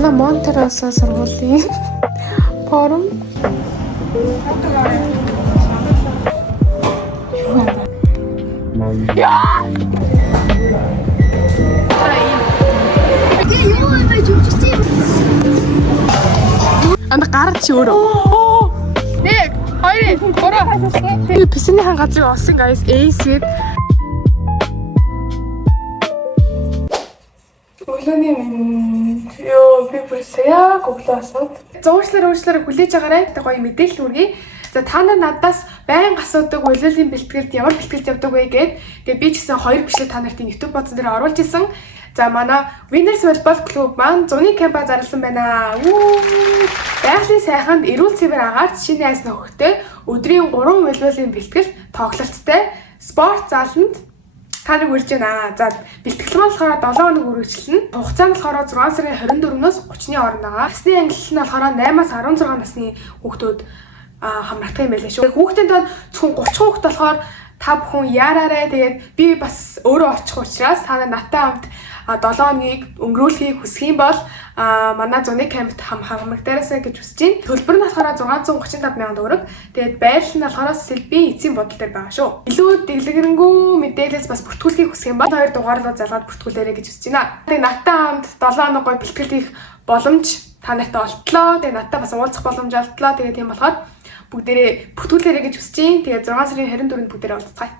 манай Монтероос сургуулийн форум. Яа! Анда гарч өөрөө. Нэг, хоёрын, гурав. Писэний хан газрыг олсон guys. Эйсэд. Өглөөний би бүр сая гуглаасаад. Зуршлаар хүлээж агаарай. Тэ гоё мэдээлэл хүргэе. За та нар надаас байнга асуудаг улирлын бэлтгэлд ямар бэлтгэлд явдаг вэ гэдэг би ч гэсэн хоёр бичлэг та нарт YouTube бодсон дээр оруулж исэн. За манай Winners Volleyball Club маань зуны кампа зарласан байна. Байгалийн сайханд эрүүл цэвэр агаарт шинэ айс нөхөдтэй өдрийн 3 волейболын бэлтгэл тоглолттой спорт заланд та нар үрж байна. За бэлтгэл маань болохоор 7 хоног үргэлжлэнэ. Хугацаа нь болохоор 6 сарын 24-өөс 30-ны хооронд байгаа. Насны ангиллал нь болохоор 8-аас 16 насны хүүхдүүд хамрагдах юм байлаа шүү. Хүүхдийн тоо зөвхөн 30 хүүхд болохоор та бүхэн яараарай. Тэгээд би бас өөрөө очих учраас та нар надтай хамт 7 хоногийг өнгөрүүлэхийг хүсэх юм бол манай зуны кампт хамрагдаарай гэж хүсэж байна. Төлбөр нь болохоор 635,000 төгрөг. Тэгээд байрлал нь болохоор Сэлбийн эцсийн бодол дээр байгаа шүү. Илүү дэглэгэрэнгүй мэдээлэлс бас бүртгүүлэхийг хүсэх юм бол 2 дугаарлуу залгаад бүртгүүлээрэй гэж хүсэж байна. Тэгээд надтай хамт 7 хоног гой бэлтгэл хийх боломж та нартай олтлоо. Тэгээд надтай бас уулзах боломж олтлоо. Тэгээд тийм болохоор бүгдээрээ бүртгүүлээрэй гэж хүсэж байна. Тэгээд 6 сарын 24-нд бүгдээрээ уулзцгаая.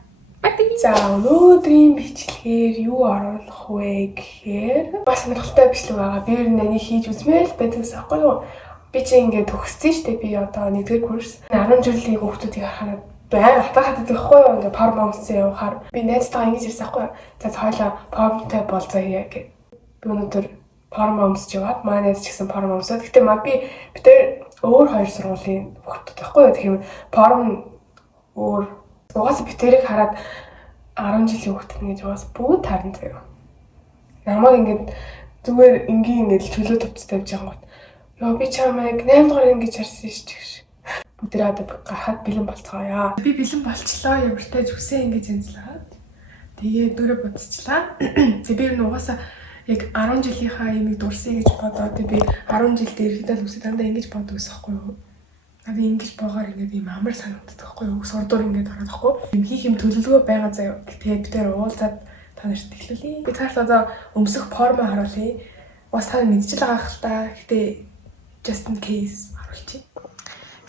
За өнөөдрийн бичлэгээр юу оруулах вэ гэхээр бас сонирхолтой бичлэг байгаа. Би ер нь энийг хийж үзмэл байдагс аахгүй юу? Би чи ингээд төгссөн шүү дээ. Би одоо 1-р курс 10 жилийн хүүхдүүдийг харахад байн хатаад байхгүй юу? Ингээд пар момсоо явахаар би найзтайгаа ингэж ирсэн аахгүй юу? За хойлоо пормтой болцооё гэх. Би өнөөдөр пар момсож яваад манай найз ч гэсэн пар момсоо. Гэхдээ бид өөр хоёр сургуулийн хүүхдүүд байхгүй юу? Тэгэхээр порм өөр угаасаа битэрийг хараад 10 жилийн хүүхэд ингэж угаасаа бүгд харна заяа. Намайг ингэж зүгээр ингээд чөлөө төвцөд тавьж байгаа гот. Йоо би чамайг 8 дугаар ингэж харсан шүү дээ. Бүгдээ одоо гарахад бэлэн болцгоё. Би бэлэн болчлоо. Ямартай зүсээ ингэж янзлаад. Тэгээ дөрөв бодчихлаа. Тэг би угаасаа яг 10 жилийнхаа юмыг дурсъя гэж бодоод би 10 жил дээр хэдэл үсээ дандаа ингэж боддог гэсэн байхгүй юу? Надад ингэж боогаар ингээд юм амар санагддаг байхгүй юу? Сурдуур ингээд ороод байхгүй. Юм хийх юм төлөвлөгөө байгаа заяа. Тэгээд бид нэр уулзаад та нарт хэлүүлье. Би таарт одоо өмсөх форма харуулъя. Бас та мэдчихэл байгаа хэл та. Гэтэ just in case харуулчих.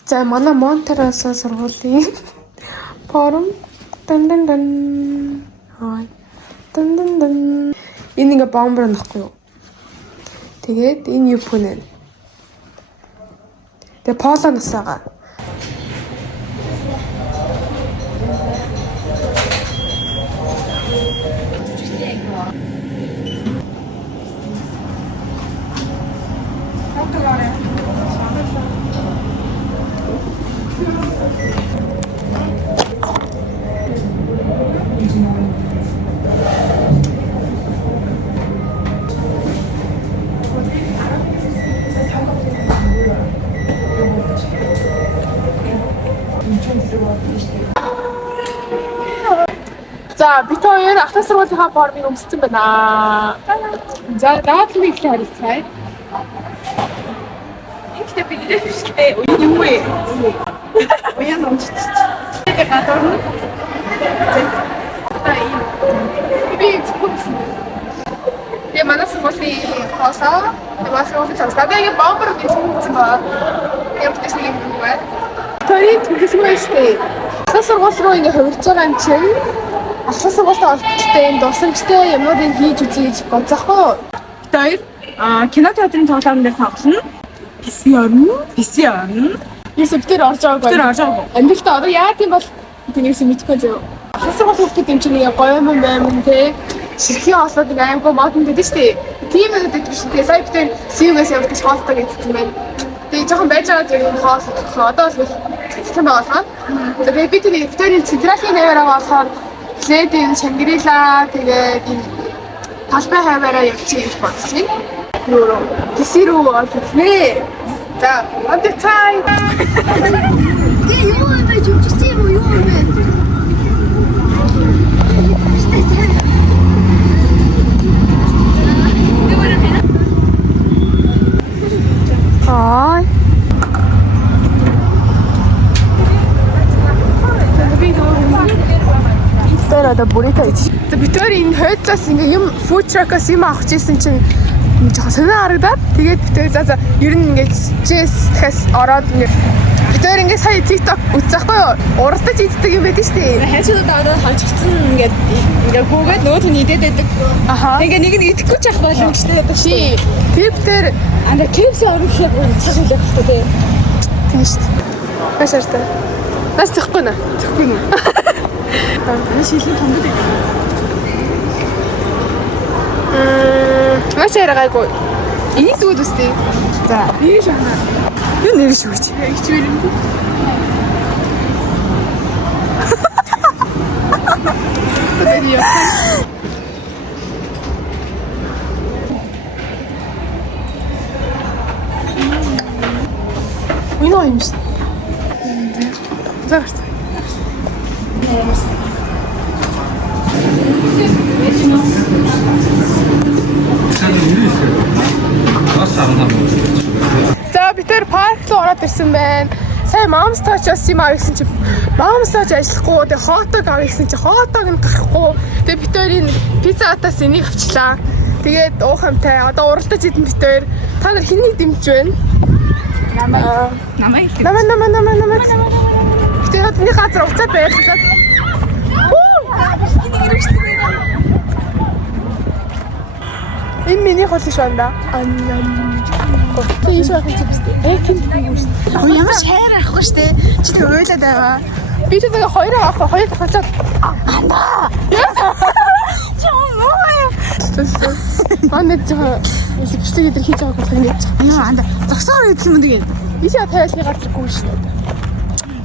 За манай Монтероос сургуулийн форум дан. Хай. Дан. Энэ ингээ бомбер нөхгүй юу? Тэгээд энэ юу пүнэ? Тэгээ поло насаага. За бид хоёр ахлах сургуулийнхаа формыг өмссөн байна. За даад нь их харилцаа. Ихтэй би нэрээ биштэй. Юу вэ? Уян онцч. Тэгээ гадар нь. Би зөвхөн я манай сургуулийн хоолоо бас өөрөөр хэлбэл яг бомбер гэж хэлсэн байна. Яг тэс нэг юм байна. Тэрийг төлөвлөсөн шүү дээ. Ахлах сургууль руу ингэ хувирж байгаа юм чинь ахлах сургуультай холбоотой юм дурсамжтай юмнуудыг хийж үзье гэж бодсохгүй. Тэр кино театрын тоглоом дээр тоглоно. PC орно. Эсвэл орж байгаагүй. Амжилттай одоо яа гэм бол тэнийг мэдхгүй зөө. Ахлах сургууль хүүхдүүд юм чинь гоё юм байна те. Ширхгийн хооллууд ингээ аймаг модон гэдэг шүү дээ. Тийм юм гэдэг биш үү? Сая бид CU-гээс явуулж хоолтой гэдсэн байна. Тэгээ жоохон байж байгаа зэрэг хоол өгөх. Одоо л хэлсэн байгаа болохоор. За тэгээ би Викторийн централийн наваараа болохоор лэдийн Шангрила тэгээд энэ талбай хаваараа явчих гэж бодсон. Юу гисэрүү олчихнэ. За on the time. Тэгээ юу вэ? Жүжигчтэй юу вэ? одоо буррито гэж. За бид хоёр энэ хойдлоос ингээ юм food truck-аас юм авах гэсэн чинь жоохон сонир харагдаад тэгээд бид хоёр за ер нь ингээ дахиас ороод ингээ бид хоёр ингээ сая TikTok үзчихгүй юу? Уралдаж иддэг юм байдаг шүү дээ. Хайчуудад ороод хончгцсан ингээ гүгээд нөгөө нь идээд байдаг. Аха. Ингээ нэг нь идэхгүй ч ах боломжтой байдаг шүү дээ. Тэр бид хоёр Анда KFC орох хэрэг цаг үлээх хэрэгтэй тий. тийм шүү дээ. Башаартай. Нас зөхгүй нэ. Зөхгүй нэ. Энэ шилийн том гэдэг. Маш яргаагүй. Энийг зүгд үстэй. За, Ийм шахна. юу нэр шүү гэж. Хичвэр юм. Тэгээд яа. Уйно юм шиг. Заарч. За бид тэр парк руу ороод ирсэн байна. Сая Mom's-Touch-аас юм авсан чи Mom's-Touch ажиллахгүй. Тэгээ хот-дог авсан чи хот-дог нь гарахгүй. Тэгээ бид тэр энэ пиццаатаас энийг авчлаа. Тэгээд уух юмтай. Одоо уралдаж идэн бид тэр. Та нар хэнийг дэмжиж байна? Намайг Намаа. Тэгээд энэ газар уцаад байрлуулаад. Энэ миний хол ш байна да. Тийм шүү гэж байна. Кин юм шүү. ямар шайр авахгүй штэ. Чи тэг ойлаад байгаа. Би ч тэгээ хоёр авах, хоёр тахалцаад Анда. Чи муу. манай жоо илэрхийлэг идэр хийж байгааг хэлээд. Юу анда. Зогсоор идэх юм тэгээд. Ишээ тайлхны гарахгүй шүү дээ.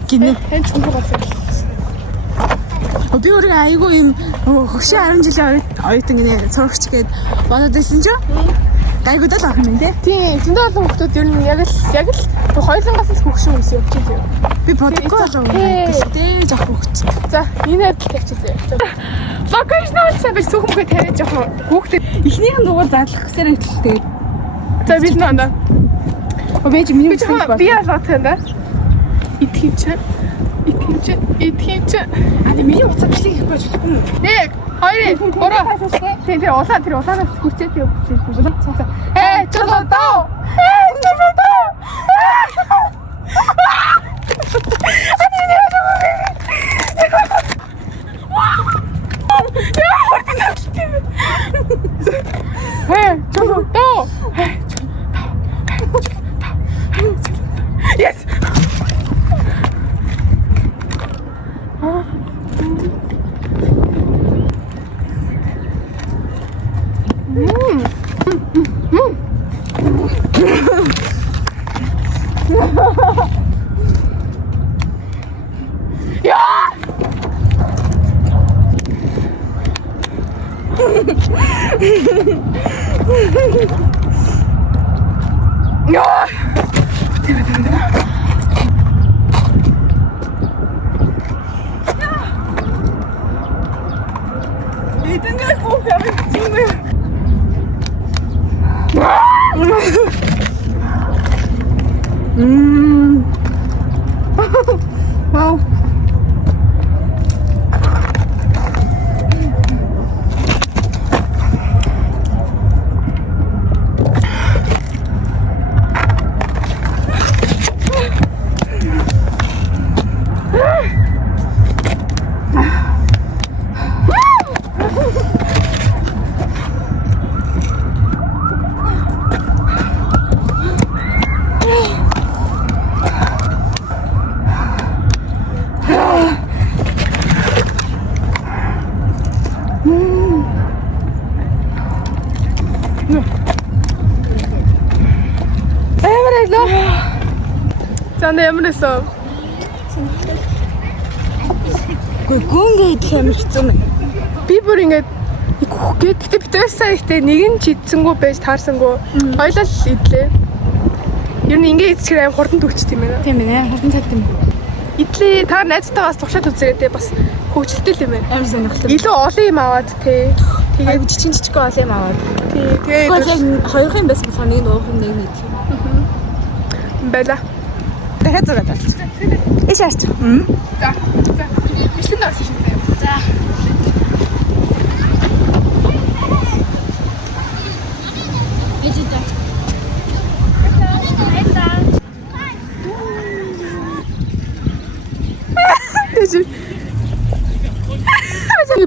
Гинэ. Хэн ч юм болсон. Би өөрөө айгүй юм хөшөө 10 жилийн оюутан гинэ цогч гээд бодоод байсан ч гайгууд л авах юм тий. Тийм, зөндөө олон хүмүүс ер нь яг л хоёулангаас л хөгшин үсэн явж байгаа. Би бодоггүй болов уу тий жоох хөгч. За, энэ адил тавьчихсан. Багаж нууцсан гэж сүхмөхөө тариад жоох хүүхдэд Эхнийх нь дугаар задлах гэсээр хэлдэг. за бид наа. Обэж миний Би жоохон би алгах юм да. Итгэвч. Ани миний уцаа бичлэг хийх гэж болохгүй. 1 2 3 тийм тэр улаанаас хүчтэй тийм хүчтэй. Чолоо. Yes. Wow. За ямар нэсэ? Гүнгээ идэх юм хэцүү мэн. Би бүр ингээд гээд гэтээ битээс сая ихтэй нэг нь чидсэнгүү байж таарсангүй хоёлаа л идлээ. Ер нь ингээд идчихээр аим хурдан төгчт юм байна. Тийм ээ, хурдан цаад юм. Идлээ та найзтайгаас туршаад үзээрэй бас хөвгчлөлтэй л юм байна. Амар сонирхолтой. Илүү олон юм аваад те. Тэгээд жижиг олон юм аваад. Тий, тэгээд яг хоёрын байсан болохоор нэг нь уух нэг нь идэх юм байла. Дахиад зураад байна. Иш арч. За. Бичлэн дээрс шээ. За.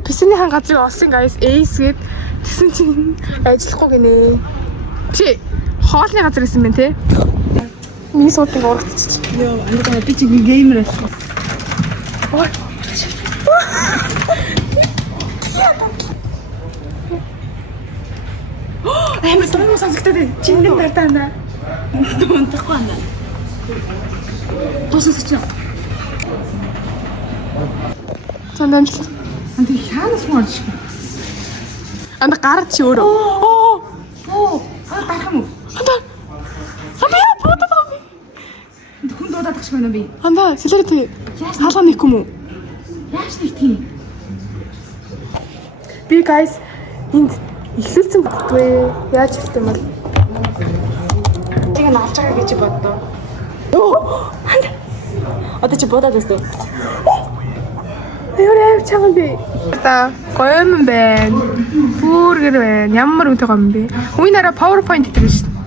Писэний хан газрыг олсон guys Ace гээд тэгсэн чинь ажиллахгүй гинэ. Чи хоолны газар гэсэн мэн те. Миний суутыг урагцчих. Йоо, андаа би чи геймер болсон. Ой. Амар том сонсогдоод байна. Чингэн тартаана. Унтахгүй андаа. Тосч. Санамжлаа. Андаа хаанаас морч. Анда гарч чи өөрөө. Гарах юм уу? Анда яа бодоод байгаа юм. Хүн дуудаад тахш байна би. Анда сэлэрэтэ. Хаалга нэхгүй юм уу? Яаж нэг тийм? Би guys энд ихлүүлсэн боддгүй. Яаж хэлдэг юм бол? Тийг нь авч байгаа гэж боддоо. Одоо чи бодоод байна. Яа чамд би. Та гоё юм байна. Бүргэр байна. Ямар үнэтэй гоё юм бэ? Үинээрээ PowerPoint гэдэг нь шүү дээ.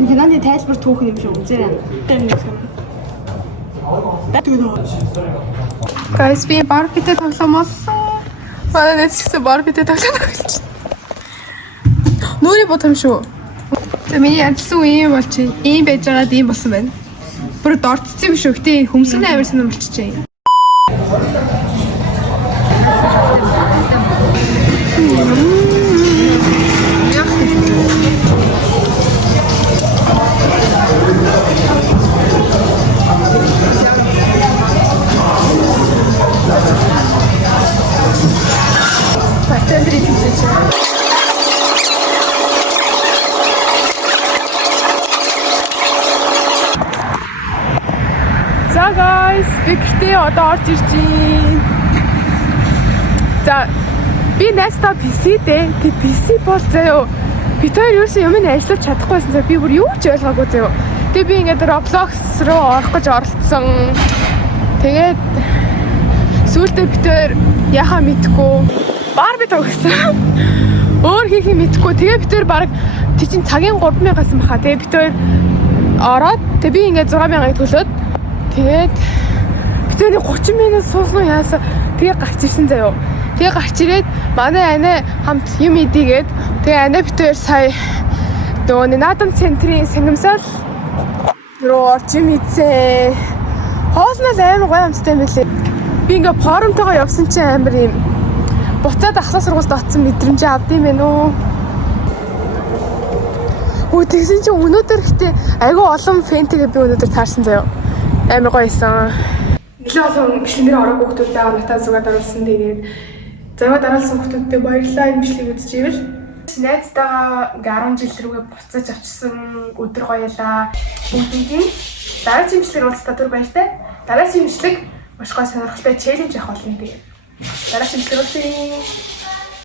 Нэг наны тайлбар түүх юм шиг үзээрэй. Guys би Barbie-тэй тоглоом олсон. Манай нэцгсэн Barbie-тэй тоглоом болсон. Нүрий бодом шүү. За миний янзсан үе бол чи ийм байж байгаад ийм болсон байна. Бүр дорцсон юм шүү. Гэтэ хөмсгөн амар сонирмолчихжээ. За guys, би гэртээ одоо орж ирж байна. За би найстаа PC-тэй. Тэг PC бол заяо. Бид хоёр юусэн юм ажиллаж чадахгүйсэн. За би бүр юу ч ойлгоогүй заяо. Тэг би ингээд Roblox руу орох гэж оролцсон. Тэгээд сүүлдээ бид хоёр яхаа мэдгүй Barbie тоглосон. Өөр хийх юм мэдгүй. Тэгээ бид хоёр баг тийчин цагийн 3000-аас баха. Тэгээ бид хоёр ороод тэг би ингээд 6000-ыг төлөөд тэгээд бидний 30 минут суусан яасан. Тэгээ гарч ирсэн заяо. Тэгээ гарч ирээд манай анаа хамт юм идийгээд тэгээ анаа бид хоёр сая дөөний наадам центрийн сангамсал руу орж юм ийцээ. Хоолнол амар гоё амттай юм билээ. Би ингээ форумтойгоо явсан чинь амар юм буцаад ахлах сургуульд очсон мэдрэмж авдсан юм байна уу. Өө тэгсэн чинь өнөөдөр ихтэй айгүй олон фэнтэйгээ би өнөөдөр таарсан заяо. Амар гоё исэн. Нэлээд олон бичлэгээр ороогүй хүмүүс байгаа надад зүгээд оруулсан. Тэгээд заяад оруулсан хүмүүстэй баярлалаа энэ бичлэг үзэж ивэл. Найзтайгаа 10 жил рүүгээ буцаж авчирсан өдөр гоёлаа. Бүгдийн дараагийн бичлэг уулзтаа түр баяртай. Дараагийн бичлэг маш гоё сонирхолтой челленж авах болно. Тэгээд дараагийн бичлэг уулзъя.